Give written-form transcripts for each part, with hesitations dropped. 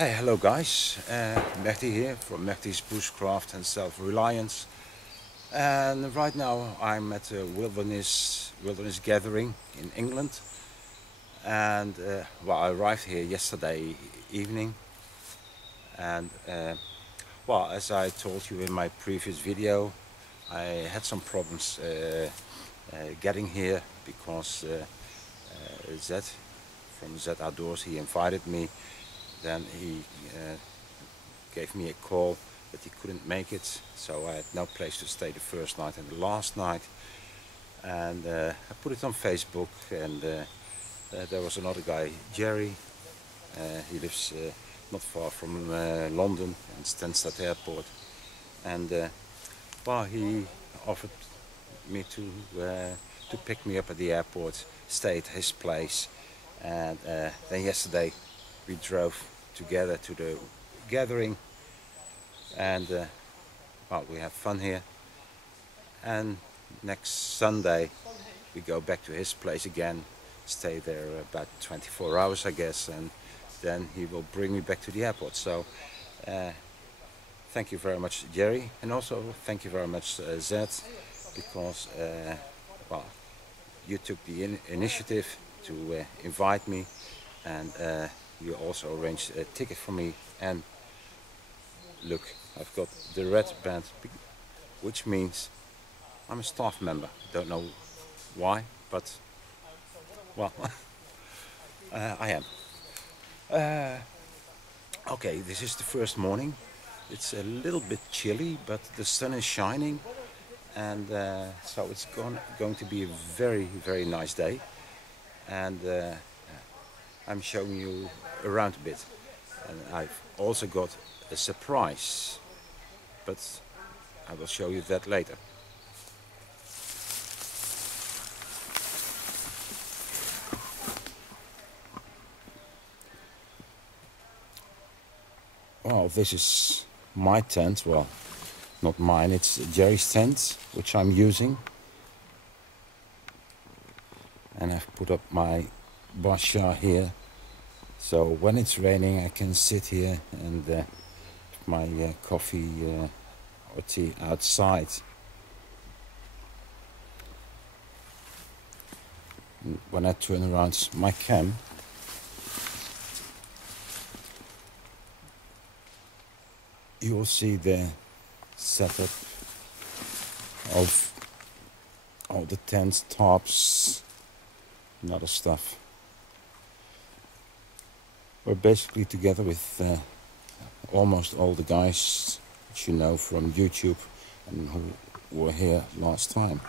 Hey, hello guys, Mehdi here from Mehdi's Bushcraft and Self-Reliance, and right now I'm at a wilderness gathering in England, and well, I arrived here yesterday evening, and well, as I told you in my previous video, I had some problems getting here because Zed from Zed Outdoors, he invited me. Then he gave me a call that he couldn't make it, so I had no place to stay the first night and the last night. And I put it on Facebook, and there was another guy, Jerry. He lives not far from London and Stansted Airport. And well, he offered me to pick me up at the airport, stay at his place, and then yesterday we drove together to the gathering, and well, we have fun here, and next Sunday we go back to his place again, stay there about 24 hours I guess, and then he will bring me back to the airport. So thank you very much, Jerry, and also thank you very much, Zed, because well, you took the initiative to invite me, and you also arranged a ticket for me. And look, I've got the red band, which means I'm a staff member. Don't know why, but well, I am. Okay, this is the first morning. It's a little bit chilly, but the sun is shining, and so it's going to be a very, very nice day. And I'm showing you around a bit, and I've also got a surprise, but I will show you that later. Well, this is my tent. Well, not mine, it's Jerry's tent, which I'm using, and I've put up my M.B.S.R here, so when it's raining I can sit here and have my coffee or tea outside. And when I turn around my cam, you will see the setup of all the tents, tarps and other stuff. We're basically together with almost all the guys that you know from YouTube and who were here last time.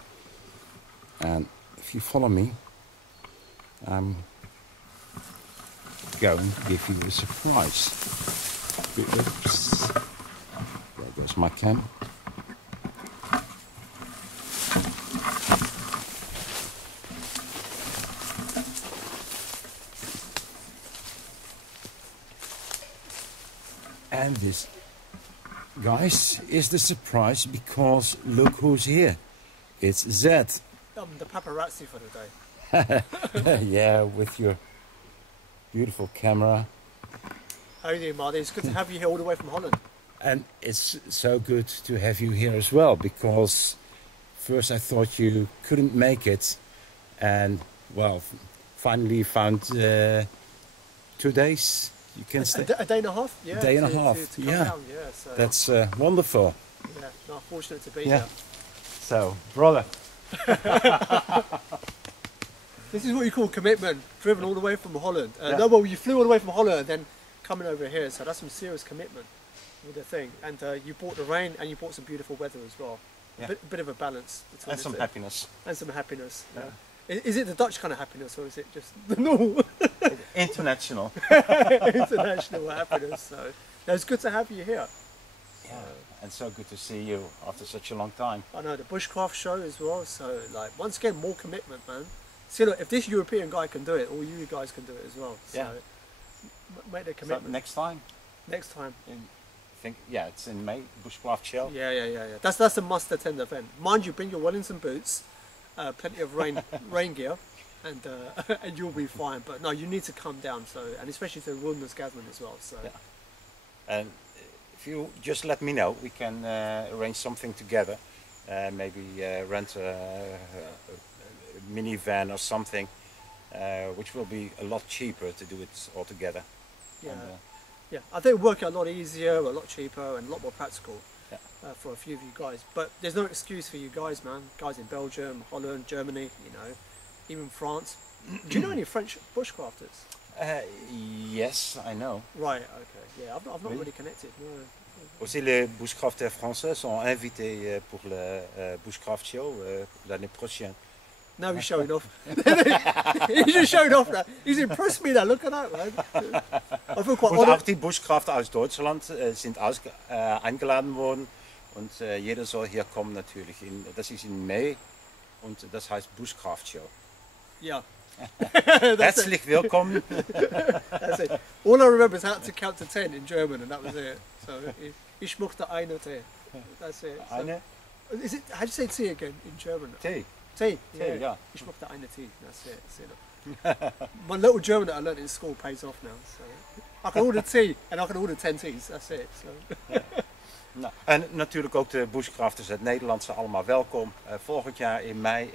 And if you follow me, I'm going to give you a surprise. Oops. There goes my cam. And this, guys, is the surprise, because look who's here. It's Zed. I'm the paparazzi for the day. Yeah, with your beautiful camera. How are you doing, Marty? It's good to have you here all the way from Holland. And it's so good to have you here as well, because first I thought you couldn't make it, and well, finally you found 2 days. You can stay a day and a half? Yeah. A day and a half, to yeah. down, yeah, so. That's wonderful. Yeah, no, fortunate to be Yeah. here. So, brother. This is what you call commitment, driven all the way from Holland. Yeah. No, well, you flew all the way from Holland and then coming over here, so that's some serious commitment with the thing. And you bought the rain and you bought some beautiful weather as well. Yeah. Bit of a balance between And some happiness. And some happiness. Yeah. Is it the Dutch kind of happiness, or is it just the normal? International. International happiness. So it's good to have you here. Yeah, and so good to see you after such a long time. I know, the Bushcraft show as well. So like, once again, more commitment, man. See, look, if this European guy can do it, all you guys can do it as well. So Yeah. Make the commitment. So next time? Next time. I think, yeah, it's in May, Bushcraft show. Yeah. That's a must attend event. Mind you, bring your Wellington boots, plenty of rain gear, and you'll be fine. But no, you need to come down. So, and especially to the wilderness gathering as well. So, yeah. And if you just let me know, we can arrange something together. Maybe rent a minivan or something, which will be a lot cheaper to do it all together. Yeah. And, Yeah, I think it would work out a lot easier, a lot cheaper, and a lot more practical Yeah. For a few of you guys. But there's no excuse for you guys, man. Guys in Belgium, Holland, Germany, you know, even France. Do you know any French bushcrafters? yes, I know. Right. Okay. Yeah, I've not Really? really connected. No. Aussi, les bushcrafters français sont invités pour le Bushcraft Show l'année prochaine. Now he's showing off. He's just showing off now. He's impressed me now. Look at that, man. I feel quite Und honoured. auch die Bushcrafter aus Deutschland sind eingeladen worden und jeder soll hier kommen natürlich. Das ist in Mai und das heißt Bushcraft Show. Yeah. That's it. Herzlich willkommen. That's it. All I remember is how to count to 10 in German, and that was it. So ich mochte eine Tee. That's it. So, Eine is it? How do you say tea again in German? Tee. Tea. Tea, yeah. Ich mochte eine Tee. That's it. That's it. My little German that I learned in school pays off now. So I can order tea and I can order 10 teas. That's it. So. Nou, en natuurlijk ook de bushcrafters uit Nederland zijn allemaal welkom volgend jaar in mei.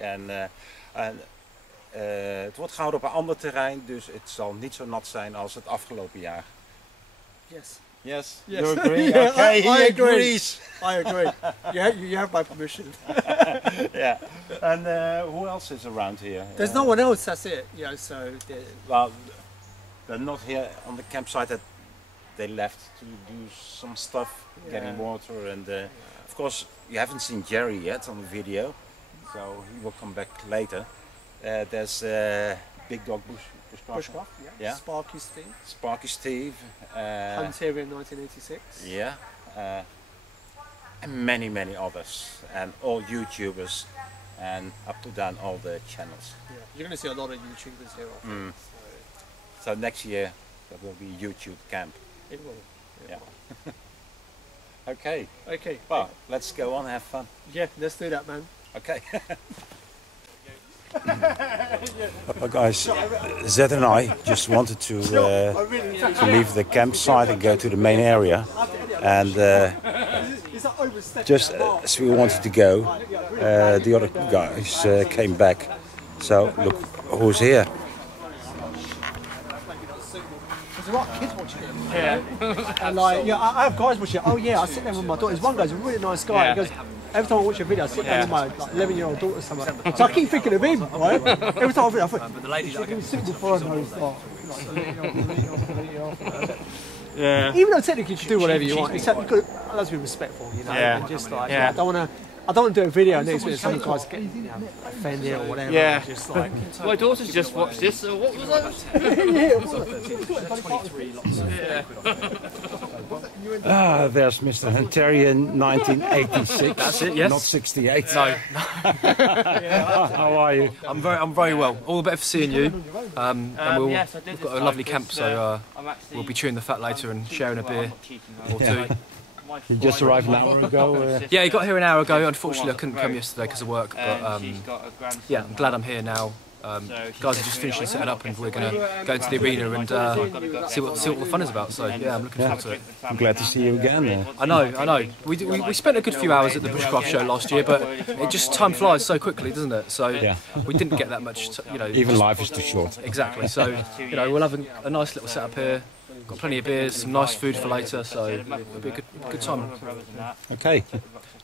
Het wordt gehouden op een ander terrein, dus het zal niet zo nat zijn als het afgelopen jaar. Yes. Yes, Yes. you agree? Yeah, Okay, I he agree. agrees. I agree. You have my permission. Yeah. And who else is around here? There's no one else. That's it. You know. So Well, they're not here on the campsite. That they left to do some stuff, getting water, and of course you haven't seen Jerry yet on the video, so he will come back later. There's Big Dog Bushcraft. Yeah. Sparky Steve. Sparky Steve. Hunt here in 1986. Yeah. And many others, and all YouTubers, and up to down all the channels. Yeah. You're going to see a lot of YouTubers here. I think. So next year there will be YouTube camp. It will. Yeah. Okay. Okay. Well, let's go on and have fun. Yeah, let's do that, man. Okay. Well, guys, Zed and I just wanted to leave the campsite and go to the main area, and just as we wanted to go, the other guys came back. So look who's here. There's a lot of kids watching it. Yeah. And like, yeah, I have guys watching it. Oh yeah, I sit there with my daughter. There's one guy's a really nice guy. He goes, every time I watch a video, I sit there with my 11-year-old daughter somewhere. So I keep thinking of him, right? Every time I think, but the ladies like suitable for her. Yeah. Even though technically you should do whatever you want, except you've got to be respectful, you know. Yeah. And just like, I don't want to do a video next week some guys get offended or whatever. Yeah. Just like my daughter's just watched this, so what was that? Ah, there's Mr. Hunterian, 1986. That's it, yes. Not 68. No. How are you? I'm very well. All the better for seeing you. And we've got a lovely camp, so we'll be chewing the fat later and sharing a beer or two. You just arrived an hour ago? Yeah, he got here an hour ago. Unfortunately, I couldn't come yesterday because of work, but yeah, I'm glad I'm here now. Guys are just finishing setting up, and we're going to go into the arena and see what the fun is about. So yeah, I'm looking forward to it. I'm glad to see you again. I know. We spent a good few hours at the Bushcraft show last year, but it just time flies so quickly, doesn't it? So we didn't get that much, Even life is too short. Exactly. So we'll have a nice little setup here. Got plenty of beers, some nice food for later, so it'll be a good time. Okay.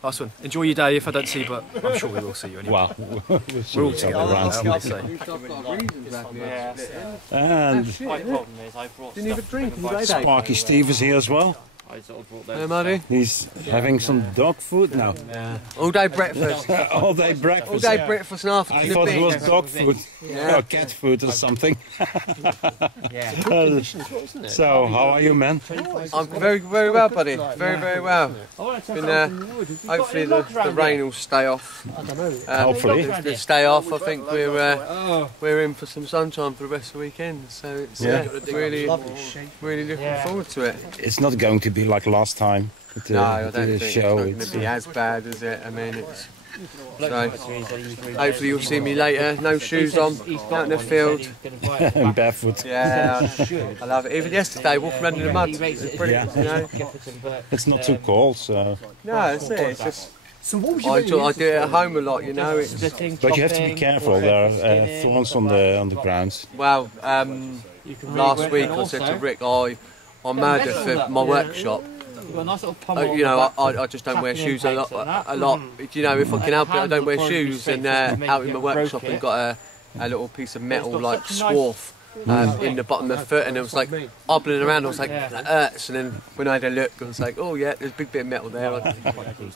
Nice one. Enjoy your day if I don't see you, but I'm sure we will see you anyway. Well, we're all together around. And didn't even drink. Sparky Steve is here as well. Hey, Marty. He's having some dog food now. All day breakfast. All day breakfast. All day breakfast and after. I thought it was dog food or cat food or something. So, how are you, man? I'm very well, buddy. Very well. Been, hopefully the rain will stay off. Hopefully. The stay off. I think we're in for some sunshine for the rest of the weekend. So it's really looking forward to it. It's not going to be like last time. No, I don't think show. it's not going to be as bad as it. I mean, So hopefully you'll see me later. No shoes on, out in the field. And barefoot. Yeah, I love it. Even yesterday, walking around in the mud, it's brilliant. You know? It's not too cold, so. No, it's it. It's just. So what would you I do it at home a lot, you know. It's, But you have to be careful. There are thorns on the ground. well, last week I said to Rick, I'm mad for my workshop. You know, I just don't wear shoes a lot. You know, if I can help it, I don't wear shoes. And out in my workshop, I've got a little piece of metal like swarf in the bottom of the foot, and it was like hobbling around. I was like, that hurts. And then when I had a look, I was like, oh yeah, there's a big bit of metal there. I'll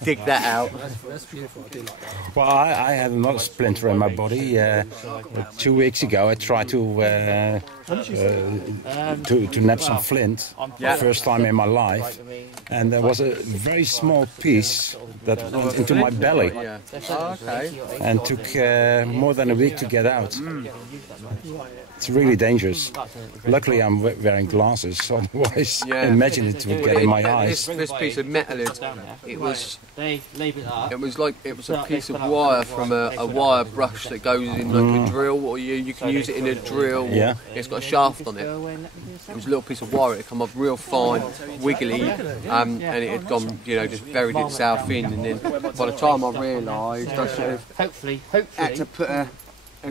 dig that out. That's beautiful. I do like that. Well, I had another splinter in my body. 2 weeks ago, I tried to nab some flint. First time in my life, and there was a very small piece that went into my belly, and took more than a week to get out. It's really dangerous. Luckily, I'm wearing glasses, so otherwise, imagine it would get in my eyes. This piece of metal, it was a piece of wire from a wire brush that goes in like a drill, or you can use it in a drill. Yeah. It's got a shaft on it. It was a little piece of wire. It had come off real fine, wiggly, and it had gone, you know, just buried itself in. And then by the time I realised, I sort of had to put a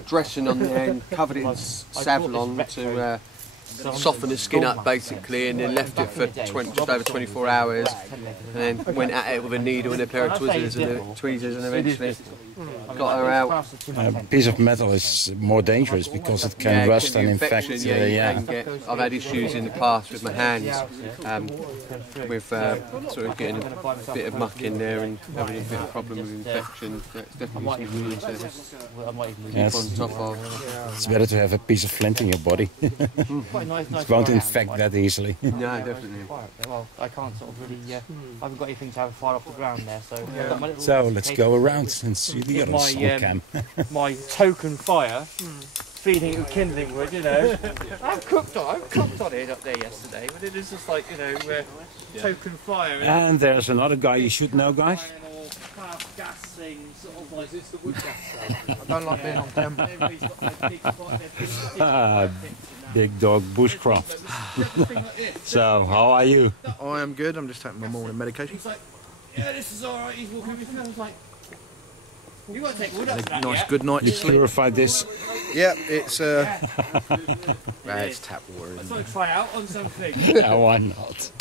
dressing on there and covered it in Savlon to soften the skin up basically, and then left it for just over 24 hours, and then went at it with a needle and a pair of tweezers, and eventually got her out. A piece of metal is more dangerous because it can rust and infect. I've had issues in the past with my hands, with sort of getting a bit of muck in there and having a bit of problem with infection. It's definitely something we need to keep on top of. It's better to have a piece of flint in your body. It won't infect that easily. No, definitely. Well, I can't sort of really. I haven't got anything to have a fire off the ground there, so. So let's go around and see the other salt cam. My token fire, feeding it with kindling wood, you know. I've cooked on it up there yesterday, but it is just like, you know, token fire. And there's another guy you should know, guys. Gas thing, sort of like this, the Woodcraft. I don't like being on cam. Big dog Bushcraft. So, how are you? I am good. I'm just taking my morning medication. He's like, yeah, this is alright. He's walking with me. I was like, you got to take wood up for that, Nice good night's You sleep. purified this? Yeah, it's it's tap water. I thought I'd try out on something. Yeah, why not?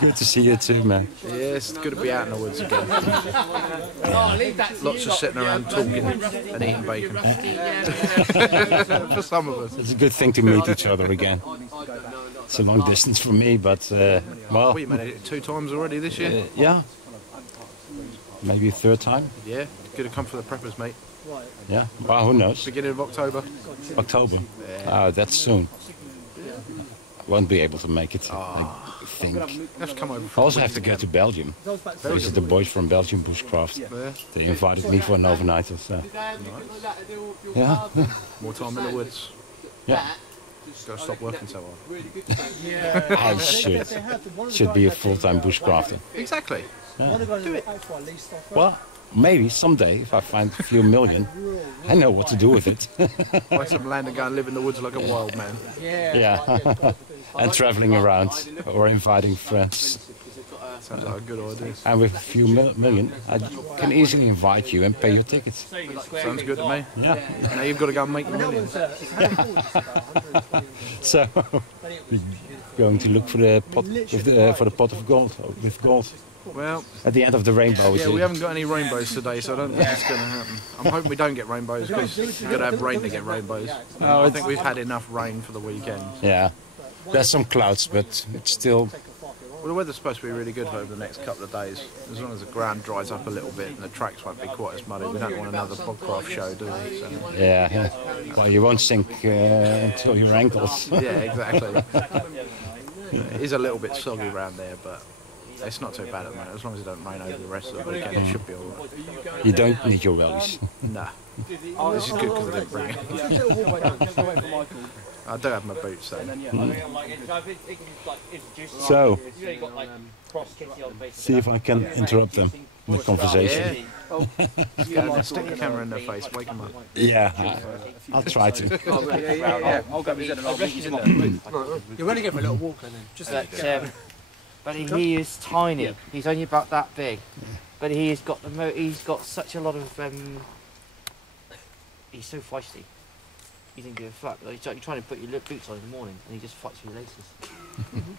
Good to see you too, man. Yeah, it's good to be out in the woods again. Oh, leave that to Lots you of sitting around talking and eating bacon. For some of us. It's a good thing to meet each other again. It's a long distance from me, but well, We made it 2 times already this year. yeah, maybe a third time. Yeah, good to come for the preppers, mate. Yeah, well, who knows? Beginning of October. October. That's soon. I won't be able to make it, I think. Let's come over. I also have to go to Belgium. Visit the boys from Belgium Bushcraft. Yeah. They invited me for an overnighter, so. Yeah. More time in the woods. Yeah. Gotta stop working so hard. I should be a full-time bushcrafter. Exactly. Do it. Well, maybe someday, if I find a few million, I know what to do with it. Buy some land and go and live in the woods like a wild man. Yeah. And traveling around or inviting friends. Sounds like a good idea. And with a few million, I can easily invite you and pay your tickets. Sounds good to me. Yeah. Now you've got to go and make the millions. So, we're going to look for the pot for the pot of gold with gold. Well, At the end of the rainbow. yeah, we haven't got any rainbows today, so I don't think it's going to happen. I'm hoping we don't get rainbows because you've got to have rain to get rainbows. I think we've had enough rain for the weekend. Yeah. There's some clouds, but it's still. Well, the weather's supposed to be really good over the next couple of days, as long as the ground dries up a little bit and the tracks won't be quite as muddy. We don't want another Woodcraft show, do we? So, Yeah. Well, you won't sink until your ankles. yeah, exactly. It is a little bit soggy around there, but it's not too bad at the moment. As long as it don't rain over the rest of the weekend, it should be all right. You don't need your wellies. Nah. This is good because I didn't bring it. I do have my boots though. So, see if I can interrupt them in the conversation. Yeah. Oh, Yeah, stick the camera in their face, wake them up. Yeah, I'll try to. I'll go visit and I'll meet you in there. You're only going for a little walk and then just But he is tiny. He's only about that big. But he's got he's got such a lot of he's so feisty. He didn't give a fuck. Like, you're trying to put your boots on in the morning and he just fights for your laces.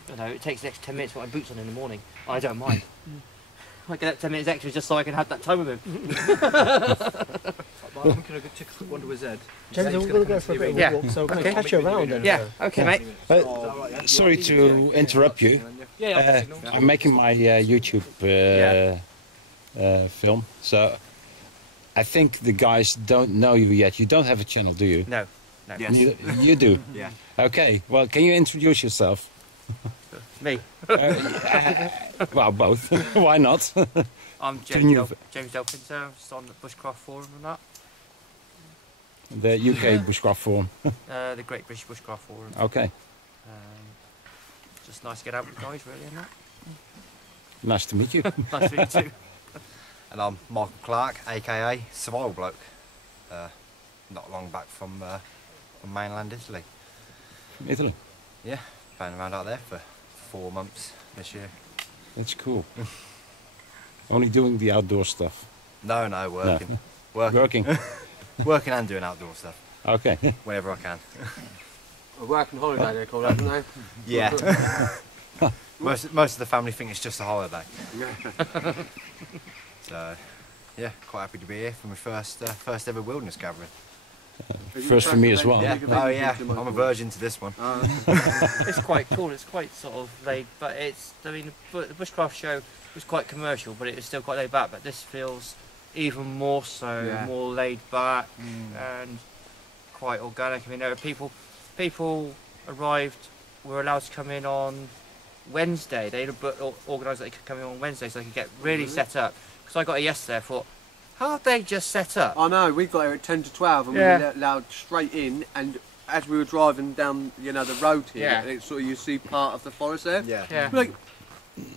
You know, it takes the next 10 minutes to put my boots on in the morning. I don't mind. I get that 10 minutes extra just so I can have that time with him. I'm going to take a quick wander with Zed. James, we're going to go for a bit of a walk, so we're going to catch you around then. Yeah, okay, mate. Sorry to interrupt you. I'm making my YouTube film, so I think the guys don't know you yet. You don't have a channel, do you? No. Yes. You do? Yeah. Okay, well, can you introduce yourself? Me. Well, both. Why not? I'm James Delphin, I'm just on the Bushcraft forum and that. The UK Bushcraft forum. The Great British Bushcraft forum. Okay. Just nice to get out with the guys, really, and that. Nice to meet you. Nice to meet you too. And I'm Michael Clark, aka Survival Bloke. Not long back from mainland Italy. From Italy? Yeah, been around out there for 4 months this year. That's cool. Only doing the outdoor stuff? No, working. No. Working? Working and doing outdoor stuff. Okay. Whenever I can. A working holiday they call that, don't they? Yeah. most of the family think it's just a holiday. So, yeah, quite happy to be here for my first ever wilderness gathering. First for me as well. Yeah. Oh yeah, I'm a virgin to this one. It's quite cool. It's quite sort of laid, but I mean, the Bushcraft show was quite commercial, but it was still quite laid back. But this feels even more so, more laid back and quite organic. I mean, there were people arrived, were allowed to come in on Wednesday. They organised that they could come in on Wednesday, so they could get really set up. Because I got here yesterday, I thought, how have they just set up? I know, we got here at 10 to 12 and we were allowed straight in, and as we were driving down, you know, the road here, it's sort of, you see part of the forest there. Yeah. We're like,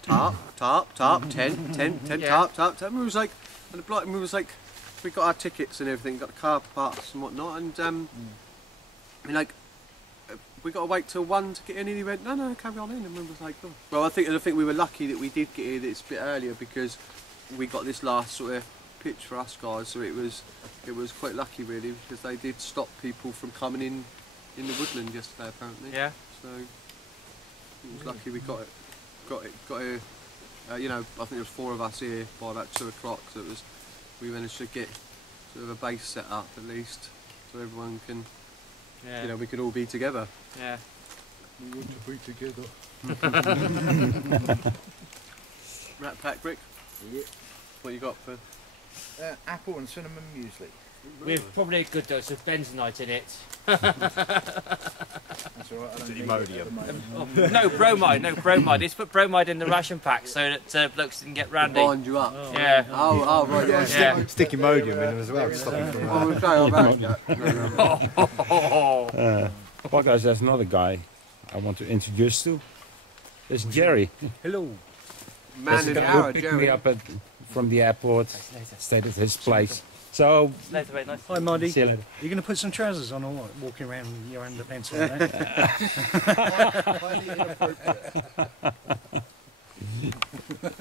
tarp, 10, tarp. And we was like, we got our tickets and everything, got the car parts and whatnot, and I mean, like, we got to wait till 1 to get in, and he went, no, carry on in, and we was like, oh. Well, I think we were lucky that we did get here this bit earlier, because we got this last sort of pitch for us guys, so it was quite lucky really, because they did stop people from coming in the woodland yesterday apparently. Yeah. So it was lucky we got here. You know, I think there was 4 of us here by about 2 o'clock, so we managed to get sort of a base set up at least, so everyone can, you know, we could all be together. Yeah. We want to be together. Rat pack, Rick. Yeah. What you got for? Apple and cinnamon muesli. With probably a good dose of bentonite in it. That's alright. No bromide. It's put bromide in the ration pack so that blokes didn't get randy. Bind you up. Yeah. Oh, right. Yeah. Stick Imodium in them as well to stop them from. Well, guys, there's another guy I want to introduce to. There's Jerry. Hello. Man in the Who hour, picked Jerry. me up from the airport, stayed at his place. So, Later, mate, nice. Hi, Marty. see you later. You're going to put some trousers on or what? Walking around with your underpants on, eh?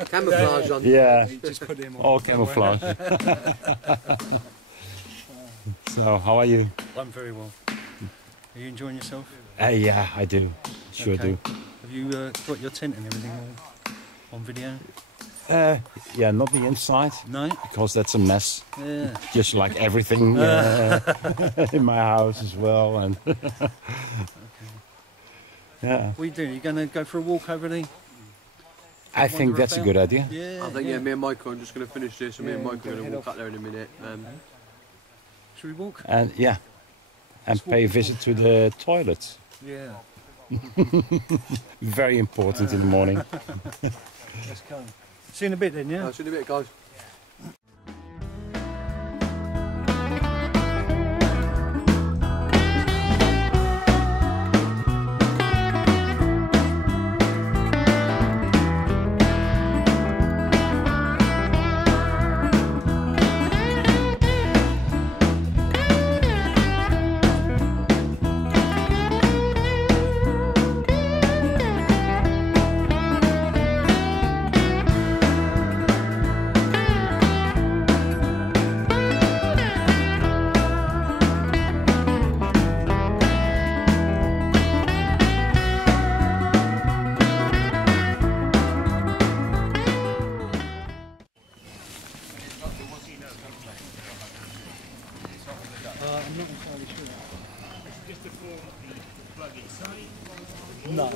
Camouflage on. Yeah, Just put them on. all camouflage. So, how are you? I'm very well. Are you enjoying yourself? Yeah, I do. Sure Okay. do. Have you got your tent and everything all on video? Yeah, not the inside, No? because that's a mess. Yeah. Just like everything in my house as well. And yeah, What are you doing? You going to go for a walk over there? I think that's a good idea. Yeah. I think me and Michael are just going to finish this, and me and Michael are going to walk up there in a minute. Should we walk? And yeah, and pay a visit to the toilets. Yeah. Very important in the morning. Let's go. See you in a bit then, yeah? I'll see you in a bit, guys. before the plug inside. No.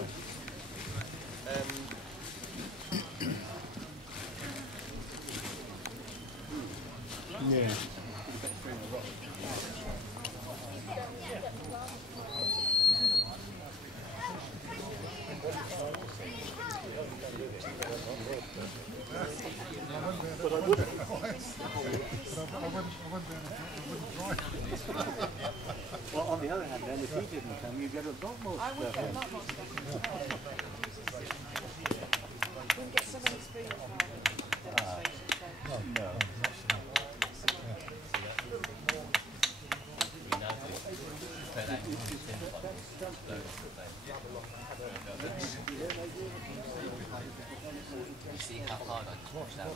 Yeah. But I wouldn't. Well, on the other hand, then, if he didn't come, you'd get a lot more stuff. Wouldn't get so many spoons for No. See how hard I pushed out.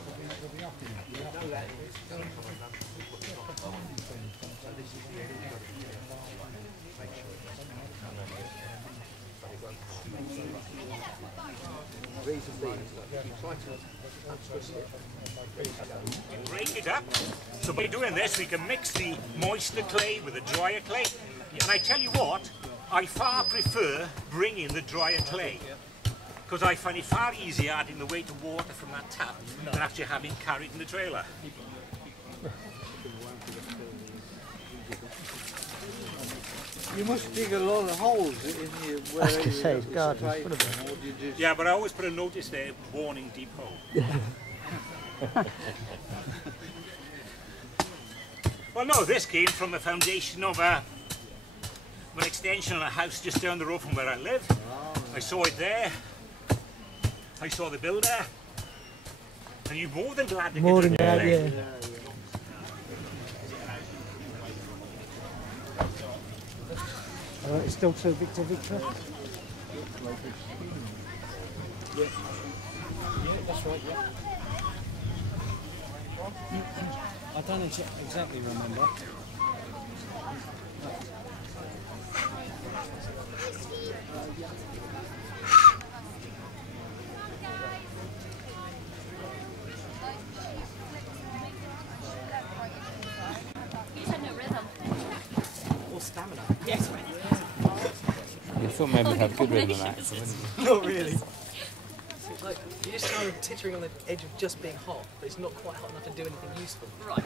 Break it up. So by doing this, we can mix the moister clay with the drier clay. And I tell you what, I far prefer bringing the drier clay, because I find it far easier adding the weight of water from that tap than actually having carried in the trailer. You must dig a lot of holes in your where I was going to say, it's garden full of them. Yeah, but I always put a notice there, warning deep hole. Well, no, this came from the foundation of an extension on a house just down the road from where I live. I saw it there. I saw the builder. And you're more than glad to get it glad, yeah. It's still too big to Victor. Yeah, that's right, yeah. I don't exactly remember. You had no rhythm. Or stamina. Yes, right. You thought maybe we'd have good rhythm actually, wouldn't you? Not really. Like, you're just kind of tittering on the edge of just being hot, but it's not quite hot enough to do anything useful. Right.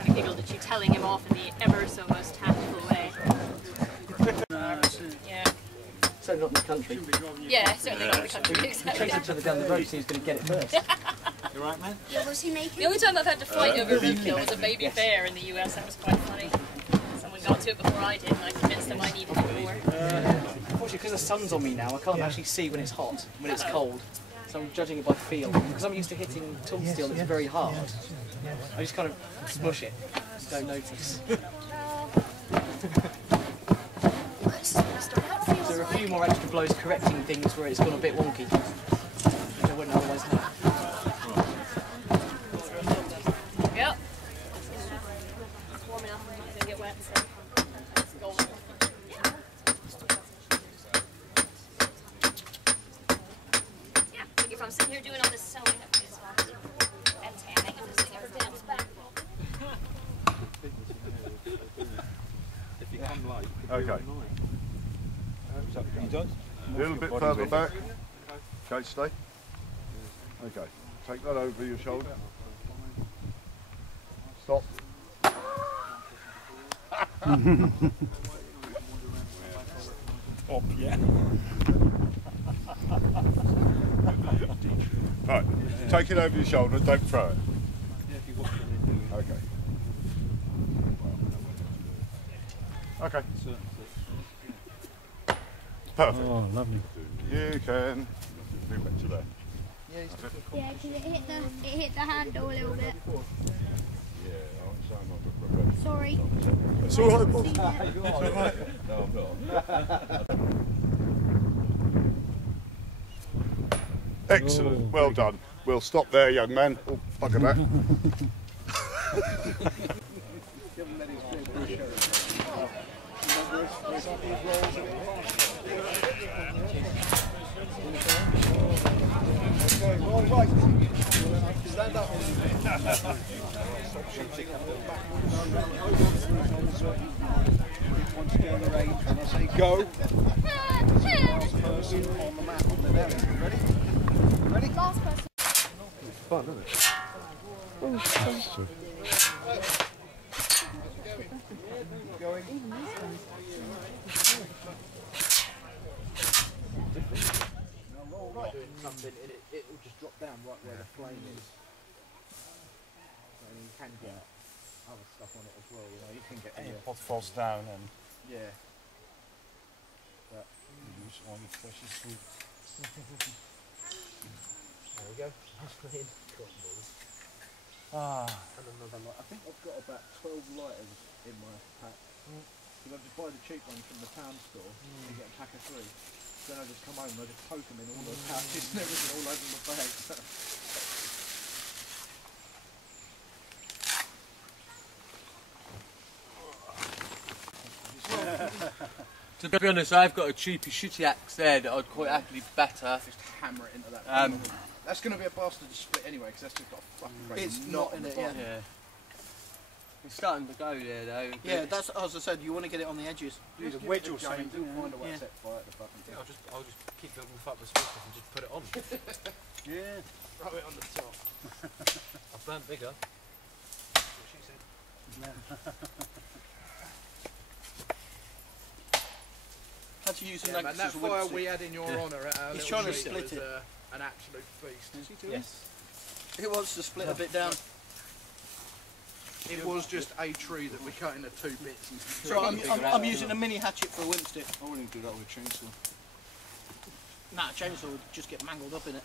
I giggled at you telling him off in the ever so most tactful way. Yeah. So not in the country. Yeah, certainly not in the country. Exactly. Chase each other down the road, so he's going to get it first. You right, man? Yeah, was he making? The only time I've had to fight over roadkill was a baby bear in the US. That was quite funny. Someone got to it before I did, and I convinced them I needed it more. Unfortunately, because the sun's on me now, I can't actually see when it's hot, when it's cold. So I'm judging it by feel. Because I'm used to hitting tool steel that's very hard. I just kind of smush it. Just don't notice. There are a few more extra blows correcting things where it's gone a bit wonky, which I wouldn't otherwise know. Yep. It's warm enough, I'm not going to get wet, so it's golden. Yeah, I think if I'm sitting here doing all this sewing, that is fun. And tanning, I'm just sitting here dance back. Okay. You done? A little bit further back. Okay, stay. Okay. Take that over your shoulder. Stop. Up, yeah. Right. Take it over your shoulder. Don't throw it. Okay. Okay. Perfect. Oh, lovely. You can do it to there. Yeah, because it hit the handle a little bit. Sorry. It's all right, Bob. No, I'm not. Excellent. Well done. We'll stop there, young man. Oh, bugger that. Stand up. Once you go in the range, when I say go, last person on the map on the belly. Ready? Ready? Last person. It's fun, isn't it? What is this? Going. Doing something, it will just drop down right where the flame is. And you can get other stuff on it as well. You know, you can get your pot falls down and yeah. But you use all your precious food. There we go. Cotton balls. And another light. I think I've got about 12 lighters in my pack. Because I just buy the cheap ones from the pound store and get a pack of 3. Then I just come home and I just poke them in all the pouches and everything all over my bag. To be honest, I've got a cheapy shitty axe there that I'd quite happily batter. Just hammer it into that. That's going to be a bastard to split anyway, because that's just got a fucking great It's knot not in on it, the yeah. bottom. It's starting to go there though. Yeah, that's as I said. You want to get it on the edges. Use a wedge or something. Do find a way to set fire to the fucking thing. I'll just keep building up the small stuff and just put it on. Yeah. Throw it on the top. I've burnt bigger. That's what she said. Had to use some man, that fire we had in your honour at our He's little trying to sheet split was, it. An absolute feast. Is he doing? Yes. He wants to split a bit down. It was just a tree that we cut into 2 bits. And So I'm using a mini hatchet for a whip stick. I wouldn't do that with a chainsaw. Nah, a chainsaw would just get mangled up in it.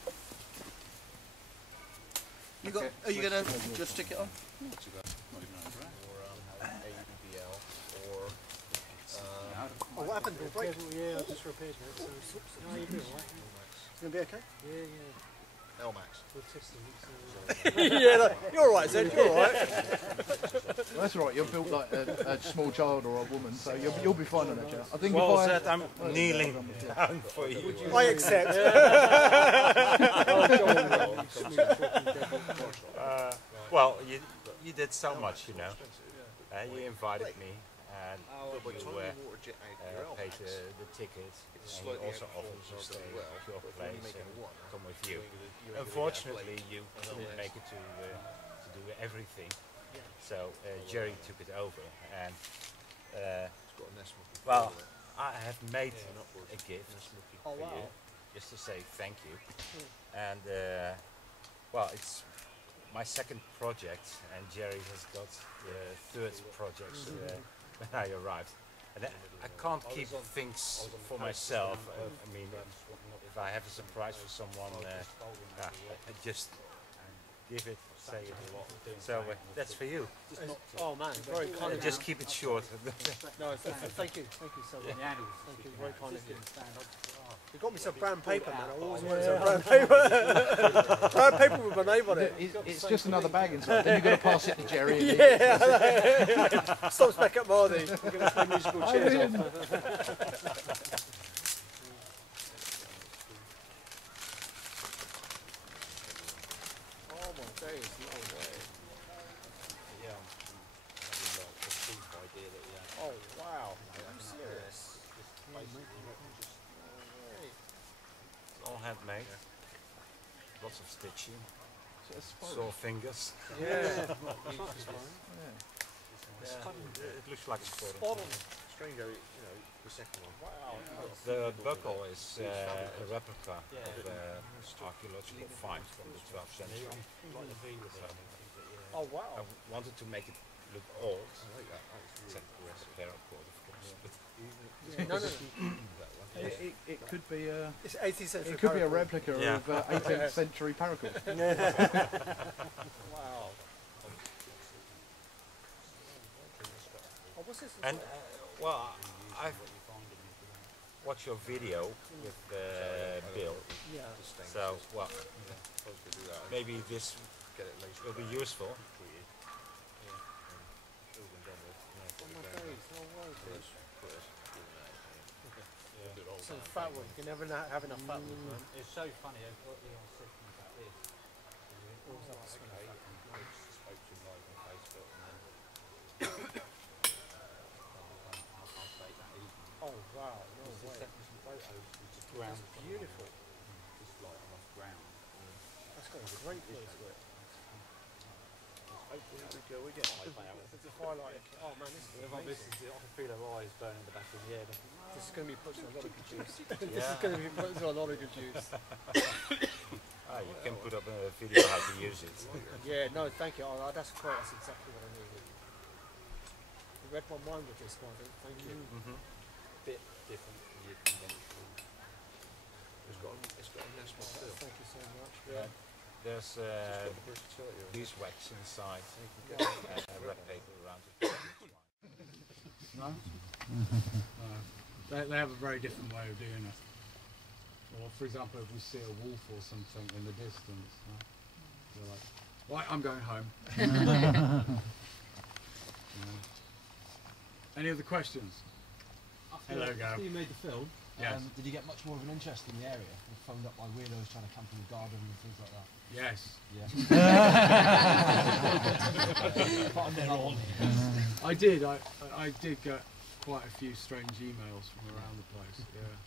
You got? Okay. Are you gonna just stick it on? Not too bad. Not even over there. M.B.S.R or Oh, what happened? Yeah, I just repaired it. So, how are you doing? Right? You gonna be okay? Yeah, yeah. L-Max. We'll test them. Yeah, no, you're all right, Zed. You're all right. Well, that's all right. You're built like a small child or a woman, so you'll be fine on that, Joe. I think Well if said, I'm kneeling down for you. I accept. Well, you did so much, you know. You invited me, and you paid the ticket, and you also offered to stay at your place and come with you. Unfortunately, you couldn't make it to do everything, so Jerry took it over, and well, I have made a gift for you, just to say thank you, and well, it's my second project, and Jerry has got the third project when I arrived. And I can't keep things for myself. I mean, if I have a surprise for someone, I just give it, say it. So that's for you. Oh man, very kind of you. Just keep it short. No, thank you so much. Thank you, very kind of you. You got me some brown paper, man. I always wanted some brown paper. Brown paper with my name on it. It's just another bag inside. Then you've got to pass it to Jerry. Yeah. Stops back up Mardy. We're going to play musical chairs off. Oh my days, no way. Oh wow. I'm serious. All handmade. Lots of stitching. Sore fingers. Yeah. It looks like it's Spot on. Strange, you know, the second one. Wow. The buckle is a replica of archaeological find from the 12th century. Oh wow. I wanted to make it look old, except the rest of their court, of course. But No. It could be a. It's 18th century. It could be a replica Yeah. of 18th century paracord. Wow. Oh, what's this? and well, I've watched your video with Bill. Yeah. So well, maybe this will be useful. Some fat one. You can never have enough fat ones, man. It's so funny, I've got the old systems like this. coaching live on Facebook, and then Oh wow, no way. Sent me some photos. It's just ground. That's beautiful. Just like rough ground. That's got a great place to it. Hopefully we get the firelight. Oh man, this is amazing. I can feel her eyes burning in the back of the head. This is going to be put to a lot of good use. This is going to be put to a lot of good use. You can put up a video how to use it. Yeah, no, thank you. Oh, that's great. That's exactly what I needed. You read my mind with this one. Thank you. Bit different from your conventional. It's got a nice one too. Thank you so much. Yeah. There's beeswax inside. Red paper around it. No? They have a very different way of doing it. Or, for example, if we see a wolf or something in the distance, they're like, right, I'm going home. Any other questions? Hello, Gav. After you made the film, yes. Did you get much more of an interest in the area? You were phoned up by weirdos trying to camp in the garden and things like that? Yes. Yeah. I did. I did get quite a few strange emails from around the place. Yeah.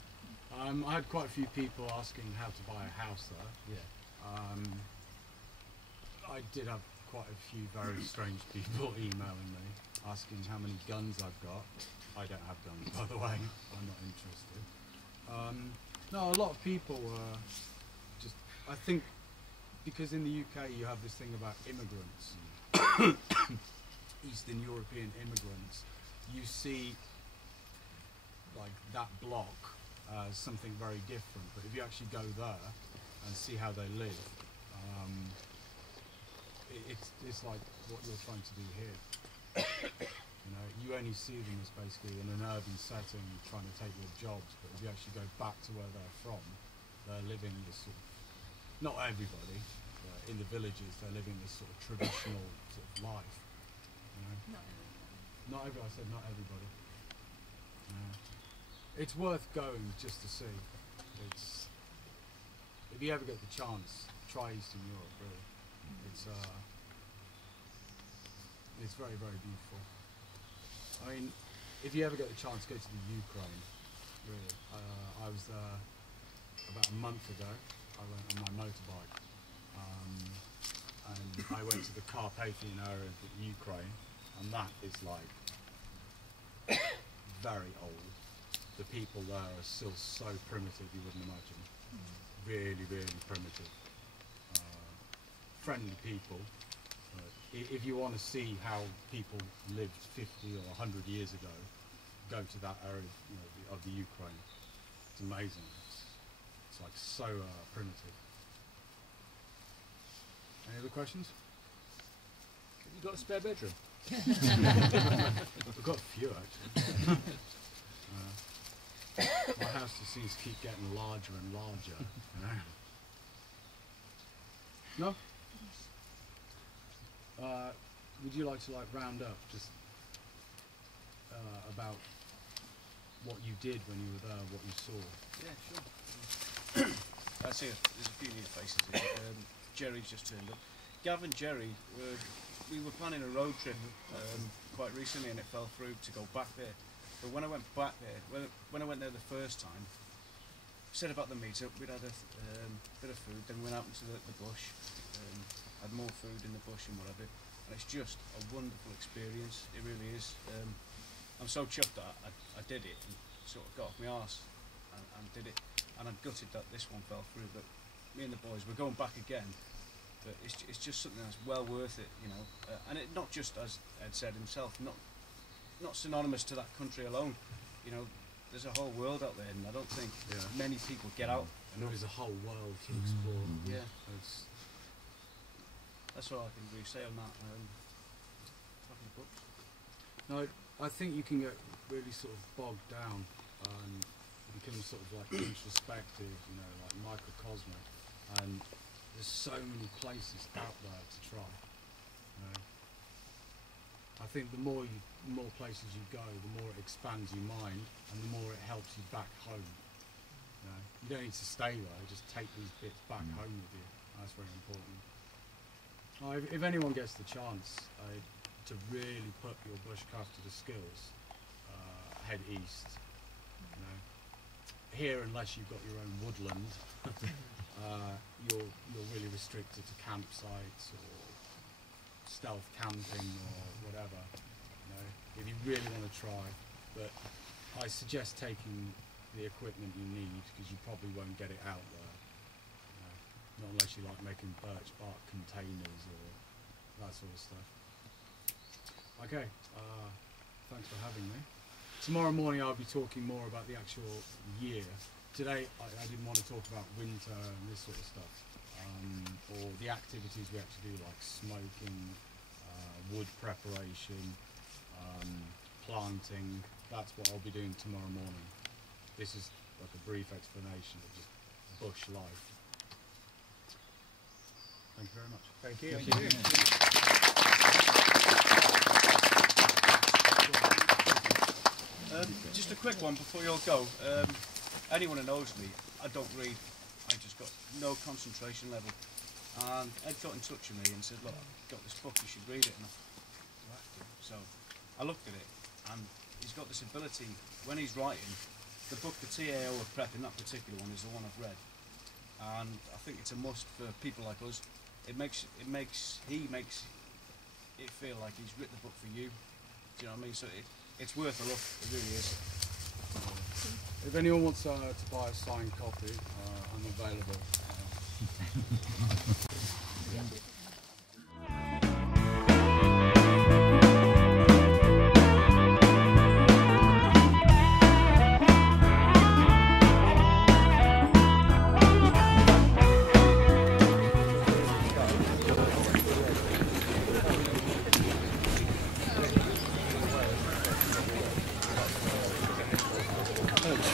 I had quite a few people asking how to buy a house there. Yeah. I did have quite a few very strange people emailing me asking how many guns I've got. I don't have guns, by the way. I'm not interested. No, a lot of people just, I think, because in the UK you have this thing about immigrants, Eastern European immigrants, you see like that block as something very different, but if you actually go there and see how they live, it's like what you're trying to do here. You know, you only see them as basically in an urban setting trying to take your jobs, but if you actually go back to where they're from, they're living this sort of, not everybody, but in the villages they're living this sort of traditional sort of life. You know? Not everybody. I said not everybody. It's worth going just to see. It's, if you ever get the chance, try Eastern Europe. Really, it's very, very beautiful. I mean, if you ever get the chance, go to the Ukraine. Really, I was there about a month ago. I went on my motorbike, and I went to the Carpathian area of the Ukraine, and that is like very old. The people there are still so primitive, you wouldn't imagine. Really, really primitive. Friendly people. But if you want to see how people lived 50 or 100 years ago, go to that area, you know, of the Ukraine. It's amazing. It's like so primitive. Any other questions? Have you got a spare bedroom? We've got a few actually. My house just seems to keep getting larger and larger. You know? No? Would you like to round up just about what you did when you were there, what you saw? Yeah, sure. I see there's a few new faces here. Jerry's just turned up. Gav and Jerry, we were planning a road trip quite recently, and it fell through to go back there. But when I went back there, when I went there the first time, said about the meet-up, we'd had a bit of food, then we went out into the bush, had more food in the bush and whatever, and it's just a wonderful experience, it really is. I'm so chuffed that I did it and sort of got off my arse and did it, and I'm gutted that this one fell through, but me and the boys, we're going back again, but it's just something that's well worth it, you know, and it not just, as Ed said himself, not synonymous to that country alone, you know, there's a whole world out there, and I don't think many people get out. And there is a whole world to explore. Yeah. That's all I can really say on that. No, I think you can get really sort of bogged down and become sort of like introspective, you know, like microcosmic, and there's so many places out there to try. You know? I think the more places you go, the more it expands your mind, and the more it helps you back home. You know? You don't need to stay there; just take these bits back home with you. That's very important. If anyone gets the chance to really put your bushcrafted skills, head east. You know, here, unless you've got your own woodland, you're really restricted to campsites or stealth camping or whatever. You know, if you really want to try, but I suggest taking the equipment you need because you probably won't get it out there. You know, not unless you like making birch bark containers or that sort of stuff. Okay, thanks for having me. Tomorrow morning I'll be talking more about the actual year. Today I didn't want to talk about winter and this sort of stuff, or the activities we actually do like smoking, wood preparation, planting. That's what I'll be doing tomorrow morning. This is like a brief explanation of just bush life. Thank you very much. Thank you. Thank you. Just a quick one before you all go. Anyone who knows me, I don't read. I just got no concentration level. And Ed got in touch with me and said, look, I've got this book, you should read it. And I thought, so I looked at it, and he's got this ability, when he's writing, the book, the TAO of Prep, in that particular one, is the one I've read. And I think it's a must for people like us. He makes it feel like he's written the book for you. Do you know what I mean? So it's worth a look, it really is. If anyone wants to buy a signed copy, I'm available.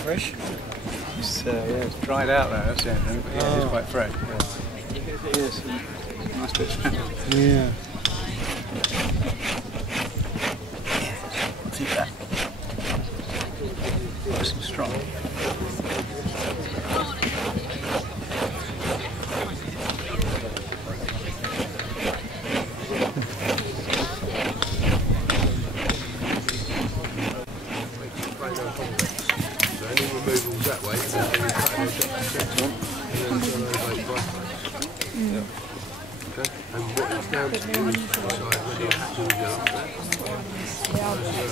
Fresh. It's, yeah, it's dried out there, that's the only thing, but yeah, it's quite fresh. Yeah. Yes, nice bit. Yeah. See that? Nice and strong. Removals that way, and then we cut those up and then turn those over. Okay, and what it's down to is decide whether you have to get up there. So I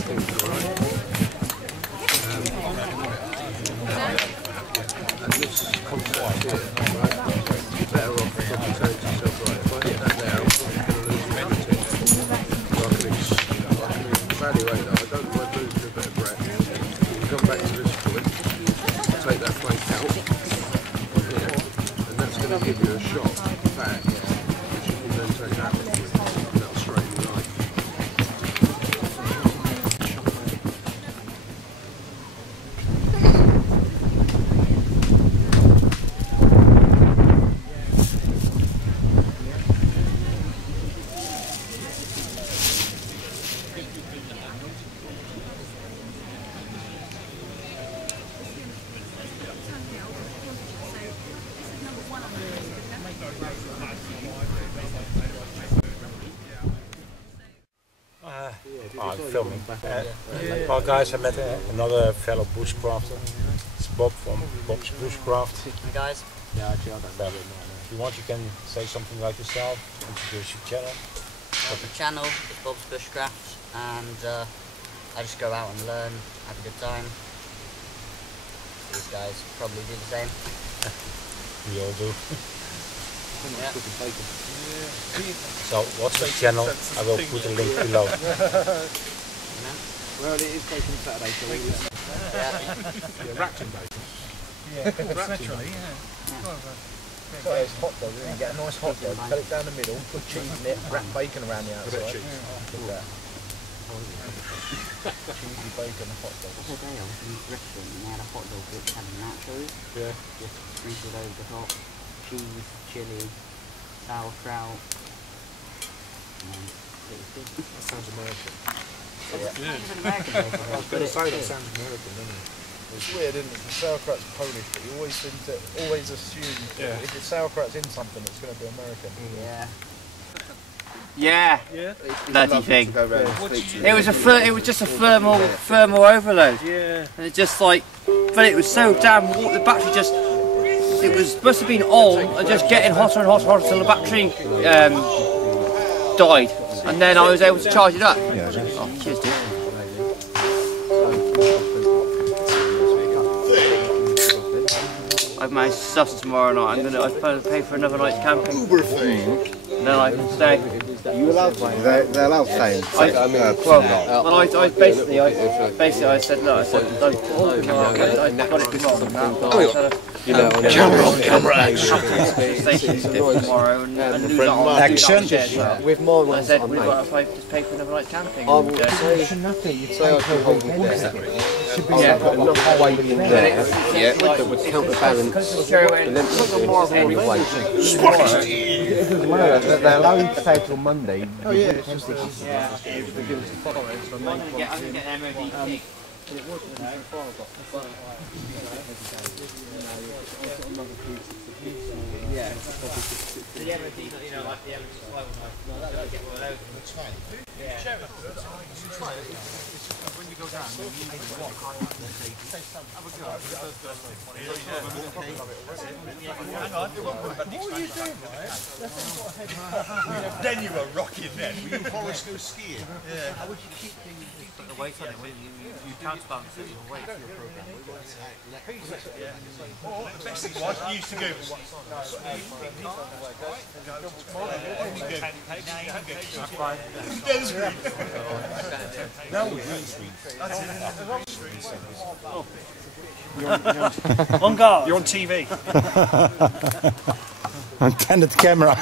think it's alright. And this concept here, right, you're better off probably saying to yourself, right, if I hit that there, I'm probably going to lose the mountain. So I can evaluate that. I don't mind losing a bit of breath. Come back to this point. Take that plate out from here, and that's going to give you a shot back, which you can then take that one with, and that'll straighten you right. I'm filming. Well guys, I met another fellow bushcrafter. It's Bob from Bob's Bushcraft. Hi guys. Yeah, actually I don't know. If you want, you can say something like yourself, introduce your channel. The channel is Bob's Bushcraft, and I just go out and learn, have a good time. These guys probably do the same. We all do. Yeah. So, what's the channel? I will put a link below. Well, it is bacon Saturday, so we Yeah, Ration bacon. Yeah, literally, So it's hot dog, isn't it? You get a nice hot dog, cut it down the middle, put cheese in it, wrap bacon around the outside. Look at that. Cheesy bacon hot dog. The other day I was in a restaurant and they had a hot dog which had nachos. Yeah. Just sprinkled over the top. Cheese, chilli, sauerkraut. And it was good. That sounds American. Yeah. It's an American I was going to say that sounds American, doesn't it? It's weird, isn't it? The sauerkraut's Polish, but you always seem to always assume if the sauerkraut's in something, it's going to be American. Yeah. Yeah. Yeah. Bloody thing. It was just a thermal overload. Yeah. And it just like, but it was so damn warm. The battery just, must have been on and just getting hotter and hotter until the battery died, and then I was able to charge it up. Yeah. Oh, cheers, dude. I've managed to stuff tomorrow night. I've pay for another night's camping. Uber thing. And then I can stay. Are you allowed to? They're allowed staying. I basically said no. I said I got it tomorrow. Camera action. Tomorrow and lose that on action. With my ones, I said we've got to just pay for another night's camping. I would say nothing. You'd say I could hold it there. Yeah. Put enough weight in there that would counterbalance the length of any weight. It doesn't matter. They're allowed you to stay till Monday. Oh yeah, it's just I'm going to get an MOD kick. Yeah. The MOD, you know, like the MOD they'll get one of those. It's fine. Yeah. when you go down, you need to walk. Have a go. Hang on. What were you doing, mate? Then you were rocking then. Were you Forest go skiing? Yeah. How would you keep the weight on it when you counterbalance it your weight for your program? The best thing was you used to go. On guard. You're on TV. Untended camera.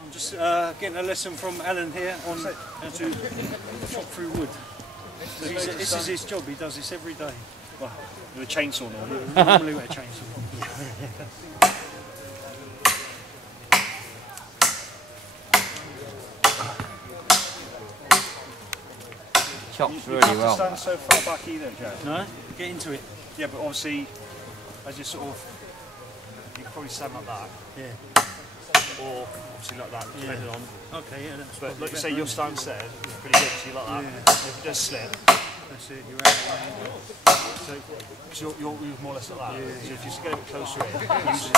I'm just getting a lesson from Alan here on how to chop through wood. This is his job. He does this every day. Well, with a chainsaw normally with a chainsaw. Chops really you don't well. Stand so far back either, Joe. No, get into it. Yeah, but obviously, as you sort of, you can probably stand like that. Yeah. Or obviously like that, depending on. Okay, yeah. That's but like you say, your stance there, pretty good. So you like that. Yeah. If it does slip, that's it. You're out. So you're more or less like that. Yeah. So if you just get a bit closer in, use it.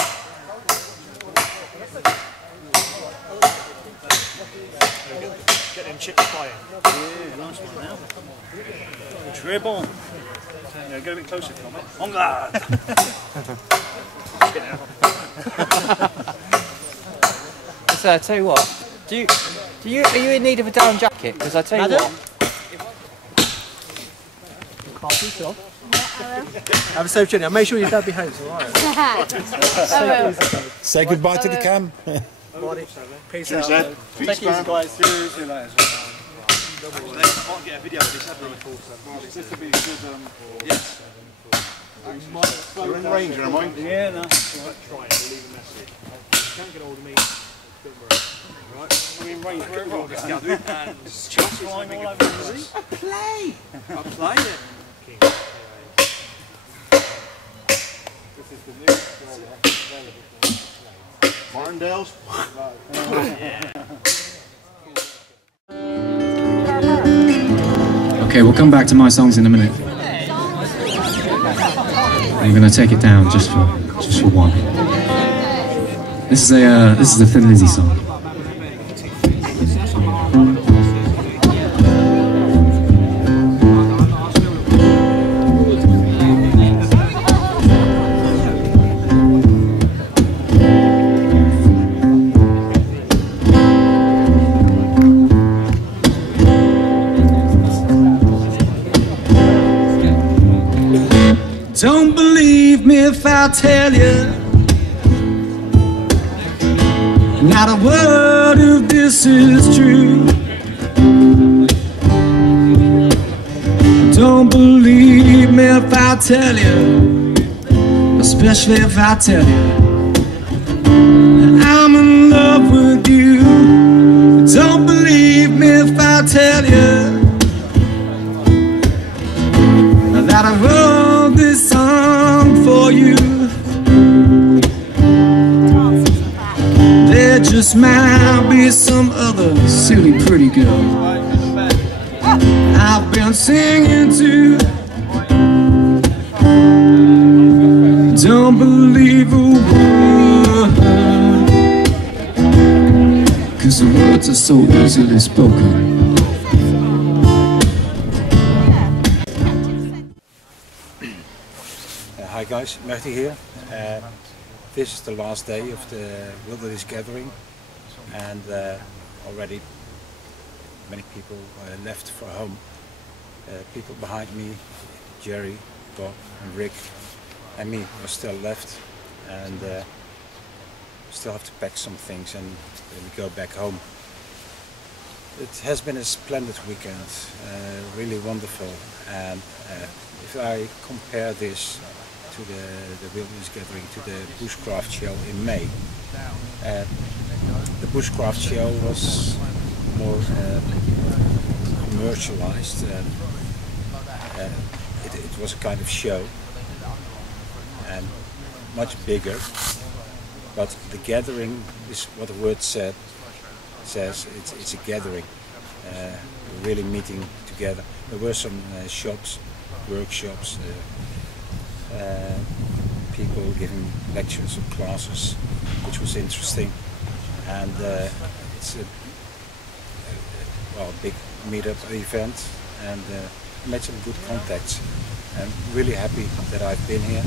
Get them chips flying. Yeah, nice one now. Très bon. Yeah, get a bit closer from it. On guard. So I tell you what, are you in need of a down jacket? Because I tell you what. Have a safe journey. I'll make sure your dad behaves, alright? Say goodbye to the cam. Peace Cheers, out. Ed. Thank you guys. See you later. I can't get a video of this, have we? This would be good, yes. You're in Ranger, am I? Yeah, no. Try it, leave a message. You can't get hold of me. Don't worry. Right, I'm in Ranger, wherever I was gathered, and chips flying all over the place. I played it. This is the new Martindale's. Okay, we'll come back to my songs in a minute. I'm gonna take it down just for one. This is a Thin Lizzy song. Don't believe me if I tell you, not a word of this is true. Don't believe me if I tell you, especially if I tell you I'm in love with you. Don't believe me if I tell you that I wrote this song for you. this might be some other silly pretty girl I've been singing to. Don't believe a word, 'cause the words are so easily spoken. Hi guys, Mehdi here. This is the last day of the Wilderness Gathering, and already many people left for home. People behind me, Jerry, Bob and Rick and me are still left, and still have to pack some things and we go back home. It has been a splendid weekend, really wonderful, and if I compare this to the Wilderness Gathering, to the Bushcraft show in May, the Bushcraft show was more commercialized. It was a kind of show and much bigger, but the gathering is what the word says. It's a gathering. We're really meeting together. There were some shops, workshops, people giving lectures or classes, which was interesting, and it's a big meetup event, and made some good contacts. I'm really happy that I've been here,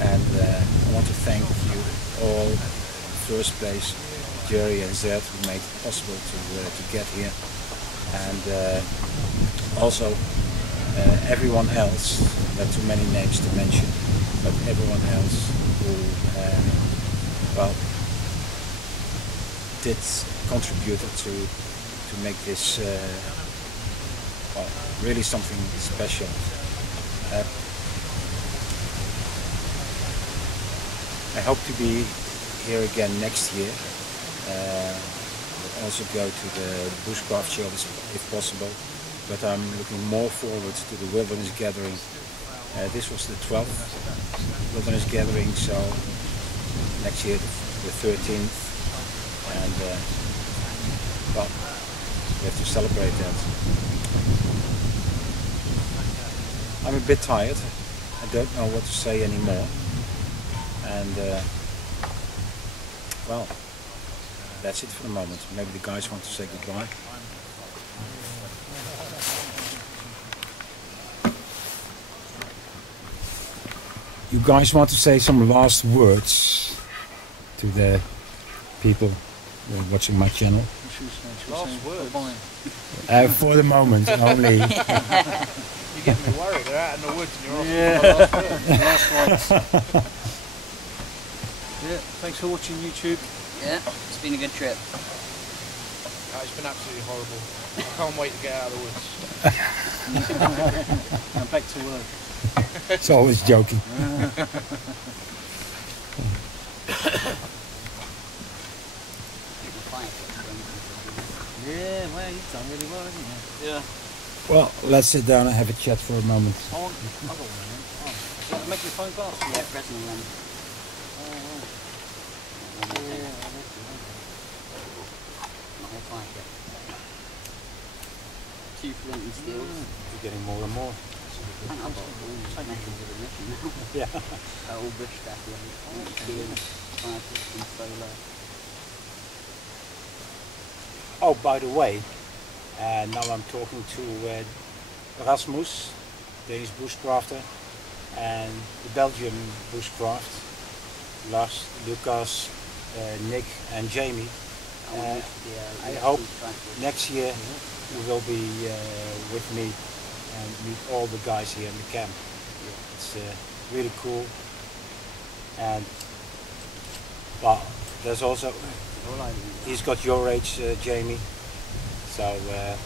and I want to thank you all in the first place, Jerry and Zed, who made it possible to get here, and also everyone else. There are too many names to mention, but everyone else who did contributed to make this really something special. I hope to be here again next year. We'll also go to the Bushcraft show if possible, but I'm looking more forward to the Wilderness Gathering. This was the 12th Wilderness Gathering, so next year the 13th, and we have to celebrate that. I'm a bit tired. I don't know what to say anymore, and well, that's it for the moment. Maybe the guys want to say goodbye. You guys want to say some last words to the people who are watching my channel? Last words? For the moment only. You're getting me worried. They're out in the woods and you're asking for my last words. Yeah, thanks for watching YouTube. Yeah, it's been a good trip. It's been absolutely horrible. I can't wait to get out of the woods. I'm back to work. It's always joking. Yeah, well, you've done really well, haven't you? Yeah. Well, let's sit down and have a chat for a moment. I got one then. Oh. Make your phone glass? Yeah, present one. Oh, wow. Yeah, I'll find it. 2 flint and steel. You're getting more and more. I've got all metals of the mission now. Yeah. All Bushcraft, steel, fire system, solar. Oh, by the way, now I'm talking to Rasmus, Danish bushcrafter, and the Belgian bushcraft, Lars, Lucas, Nick and Jamie. I hope next year you will be with me and meet all the guys here in the camp. It's really cool, and well, there's also, he's got your age, Jamie, so it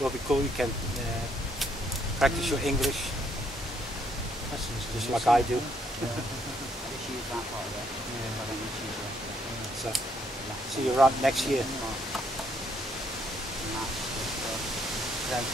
will be cool. You can practice your English just like I do. I just use that part of it. I don't need to use the rest of it. So, see you around next year. And that's